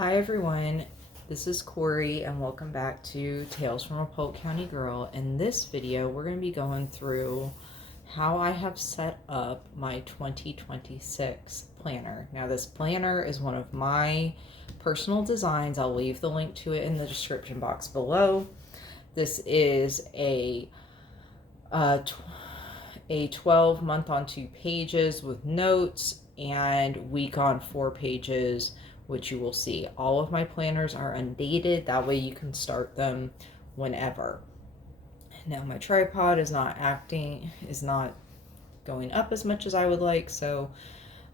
Hi everyone, this is Corey and welcome back to Tales from a Polk County Girl. In this video, we're going to be going through how I have set up my 2026 planner. Now this planner is one of my personal designs. I'll leave the link to it in the description box below. This is a 12 month on 2 pages with notes and week on 4 pages, which you will see. All of my planners are undated. That way you can start them whenever. Now my tripod is not going up as much as I would like, so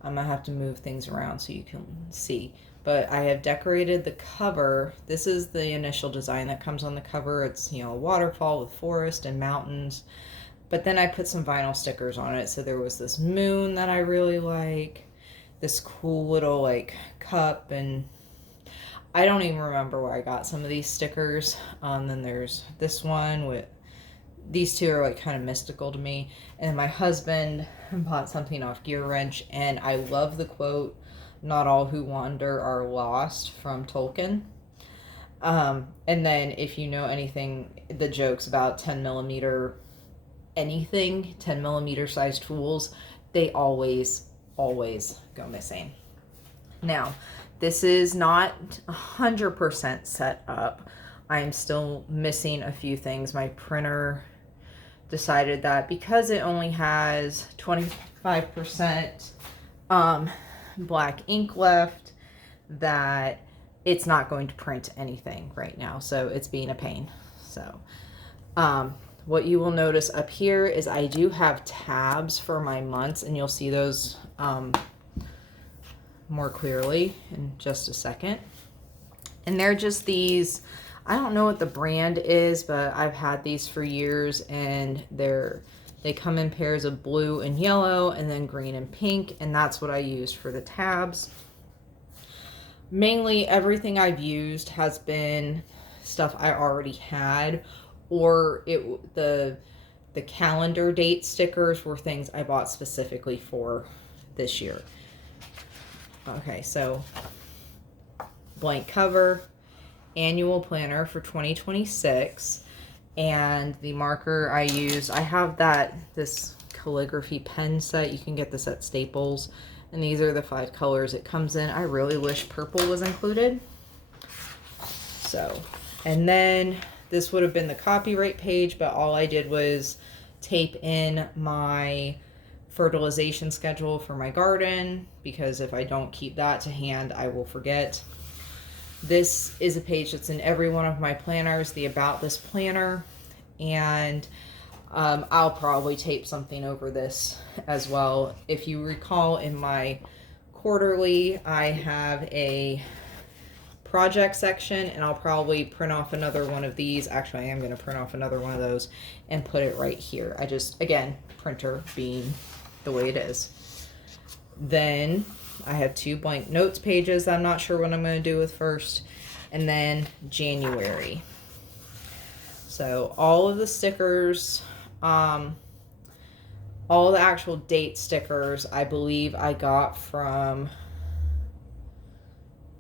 I'm gonna have to move things around so you can see. But I have decorated the cover. This is the initial design that comes on the cover. It's, a waterfall with forest and mountains. But then I put some vinyl stickers on it. So there was this moon that I really like, this cool little cup, and I don't even remember where I got some of these stickers. Then there's this one with, these two are kind of mystical to me. And my husband bought something off Gear Wrench, and I love the quote, "Not all who wander are lost," from Tolkien. And then if you know anything, the jokes about 10 millimeter anything, 10 millimeter size tools, they always go missing. Now, this is not 100% set up. I'm still missing a few things. My printer decided that because it only has 25% black ink left, that it's not going to print anything right now. So it's being a pain. So, what you will notice up here is I do have tabs for my months, and you'll see those more clearly in just a second. And they're just these, I don't know what the brand is, but I've had these for years, and they come in pairs of blue and yellow and then green and pink, and that's what I used for the tabs. Mainly everything I've used has been stuff I already had, or the calendar date stickers were things I bought specifically for this year. Okay, so blank cover, annual planner for 2026, and the marker I use, I have this calligraphy pen set. You can get this at Staples, and these are the 5 colors it comes in. I really wish purple was included. So, and then this would have been the copyright page, but all I did was tape in my fertilization schedule for my garden, because if I don't keep that to hand, I will forget. This is a page that's in every one of my planners, the About This planner, and I'll probably tape something over this as well. If you recall, in my quarterly, I have a project section, and I'll probably print off another one of these. Actually, I am going to print off another one of those and put it right here. I just, again, printer being the way it is. Then I have 2 blank notes pages I'm not sure what I'm going to do with first, and then January. So all of the stickers, all the actual date stickers, I believe I got from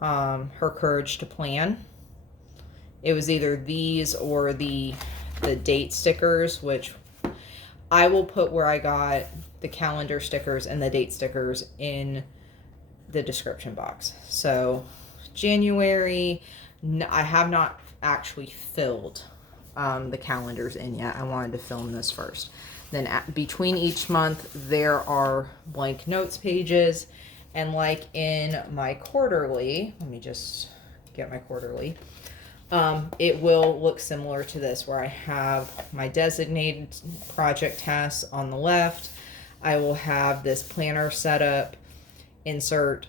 Her Courage to Plan. It was either these or the date stickers, which I will put where I got the calendar stickers and the date stickers in the description box. So January, I have not actually filled the calendars in yet. I wanted to film this first. Then between each month, there are blank notes pages. And like in my quarterly, let me just get my quarterly, it will look similar to this, where I have my designated project tasks on the left. I will have this planner set up, insert,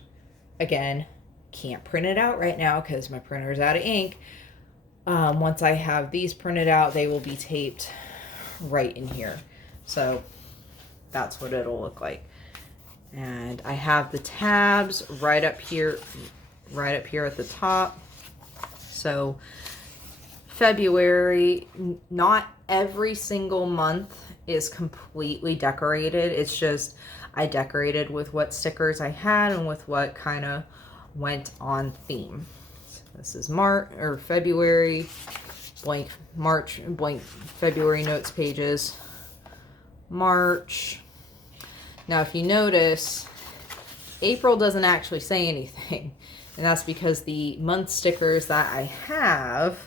again, can't print it out right now because my printer is out of ink. Once I have these printed out, they will be taped right in here. So that's what it'll look like. And I have the tabs right up here at the top. So February, not every single month is completely decorated. It's just I decorated with what stickers I had and with what kind of went on theme. This is March or February, blank March, blank February notes pages. March. Now, if you notice, April doesn't actually say anything. And that's because the month stickers that I have,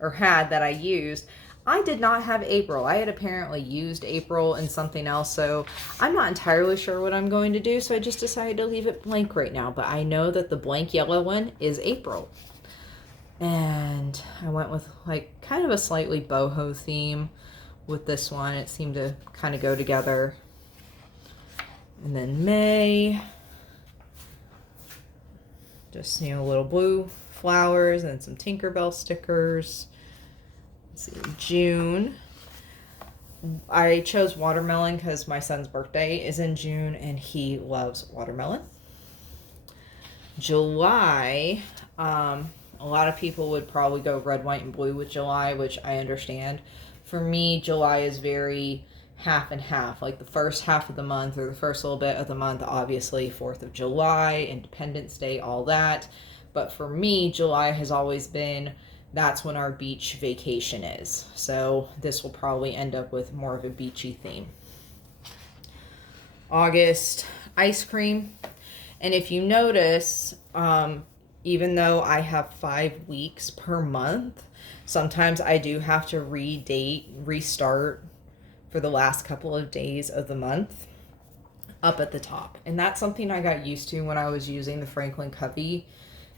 or had that I used, I did not have April. I had apparently used April in something else, so I'm not entirely sure what I'm going to do, so I just decided to leave it blank right now. But I know that the blank yellow one is April. And I went with like kind of a slightly boho theme with this one. It seemed to kind of go together. And then May, just, you know, little blue flowers and some Tinkerbell stickers. Let's see, June. I chose watermelon because my son's birthday is in June and he loves watermelon. July, a lot of people would probably go red, white, and blue with July, which I understand. For me, July is very half and half. Like the first half of the month, or the first little bit of the month, obviously 4th of July, Independence Day, all that. But for me, July has always been, that's when our beach vacation is. So this will probably end up with more of a beachy theme. August, ice cream. And if you notice, even though I have 5 weeks per month, sometimes I do have to restart for the last couple of days of the month up at the top. And that's something I got used to when I was using the Franklin Covey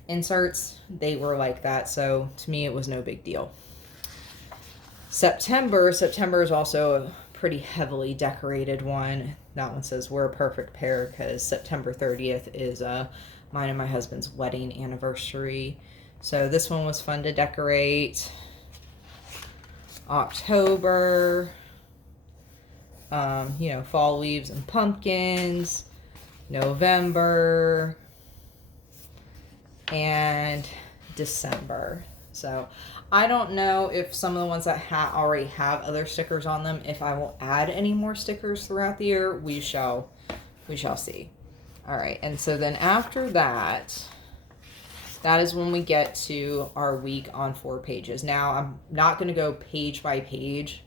inserts. They were like that, so to me it was no big deal. September is also a pretty heavily decorated one. That one says we're a perfect pair because September 30th is mine and my husband's wedding anniversary. So this one was fun to decorate. October, you know, fall leaves and pumpkins. November, and December. So I don't know if some of the ones that already have other stickers on them, if I will add any more stickers throughout the year. We shall see. All right, and so then after that, that is when we get to our week on 4 pages. Now, I'm not going to go page by page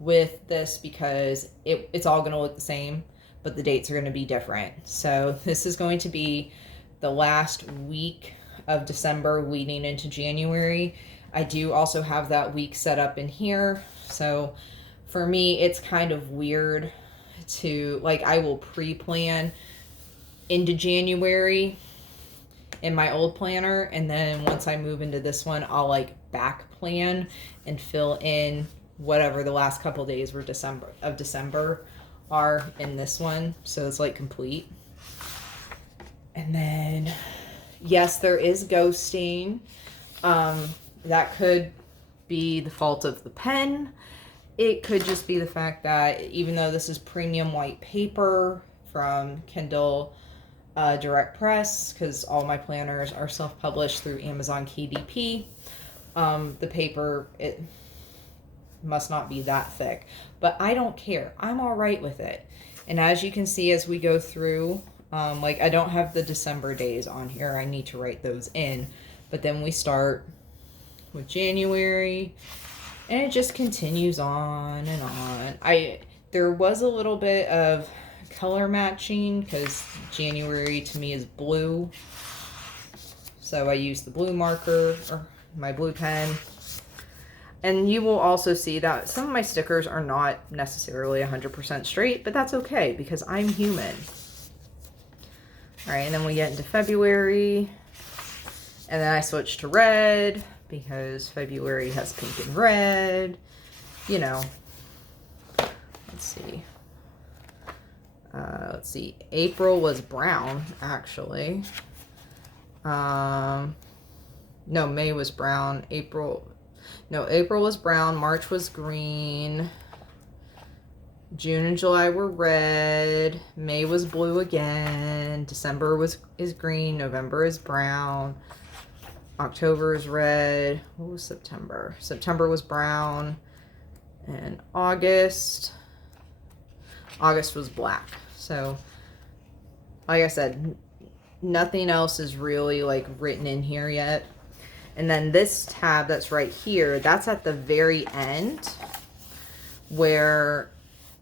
with this because it's all going to look the same, but the dates are going to be different. So this is going to be the last week of December leading into January. I do also have that week set up in here. So for me, it's kind of weird to, like, I will pre-plan into January in my old planner, and then once I move into this one, I'll like back plan and fill in whatever the last couple days were December are in this one, so it's like complete. And then yes, there is ghosting. That could be the fault of the pen. It could just be the fact that even though this is premium white paper from Kindle Direct Press, because all my planners are self-published through Amazon KDP, the paper, it must not be that thick, but I don't care. I'm all right with it. And as you can see, as we go through, like I don't have the December days on here. I need to write those in, but then we start with January and it just continues on and on. There was a little bit of color matching because January to me is blue, so I used the blue marker or my blue pen. And you will also see that some of my stickers are not necessarily 100% straight, but that's okay because I'm human. All right, and then we get into February, and then I switch to red because February has pink and red, you know. Let's see. April was brown, actually. No, May was brown. April was brown. March was green. June and July were red. May was blue again. December is green. November is brown. October is red. What was September? September was brown. And August was black. So, like I said, nothing else is really like written in here yet. And then this tab that's right here, that's at the very end where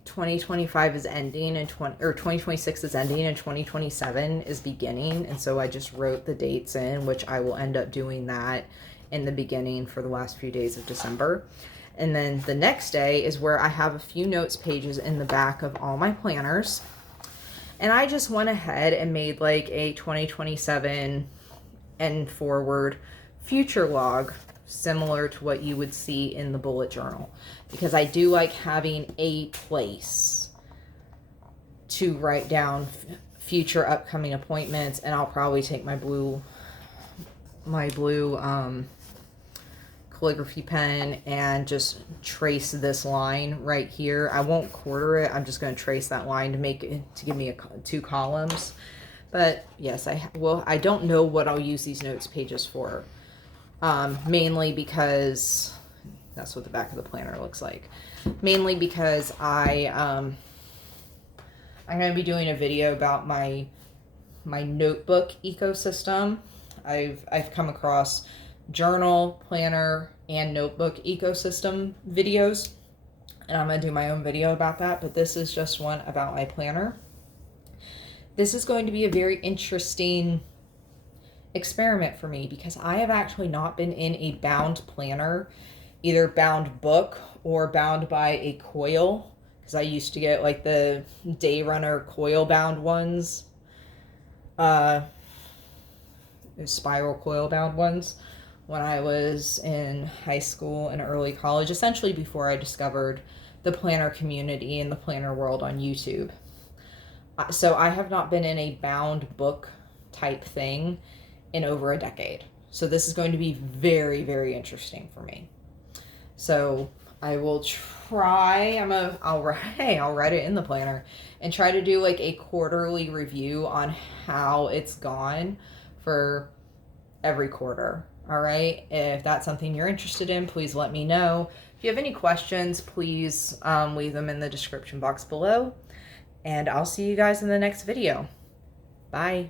2025 is ending and 2026 is ending and 2027 is beginning. And so I just wrote the dates in, which I will end up doing that in the beginning for the last few days of December. And then the next day is where I have a few notes pages in the back of all my planners. And I just went ahead and made like a 2027 and forward future log, similar to what you would see in the bullet journal, because I do like having a place to write down future upcoming appointments. And I'll probably take my blue calligraphy pen and just trace this line right here. I won't quarter it. I'm just going to trace that line to make it, to give me two columns. But yes, I don't know what I'll use these notes pages for. Mainly because that's what the back of the planner looks like. Mainly because I'm going to be doing a video about my notebook ecosystem. I've come across journal, planner, and notebook ecosystem videos, and I'm going to do my own video about that, but this is just one about my planner. This is going to be a very interesting experiment for me because I have actually not been in a bound planner, either bound book or bound by a coil, because I used to get like the Day Runner coil bound ones, spiral coil bound ones, when I was in high school and early college, essentially before I discovered the planner community and the planner world on YouTube. So I have not been in a bound book type thing in over a decade. So this is going to be very, very interesting for me. So I will try, I'll write it in the planner and try to do like a quarterly review on how it's gone for every quarter. All right. If that's something you're interested in, please let me know. If you have any questions, please leave them in the description box below. And I'll see you guys in the next video. Bye.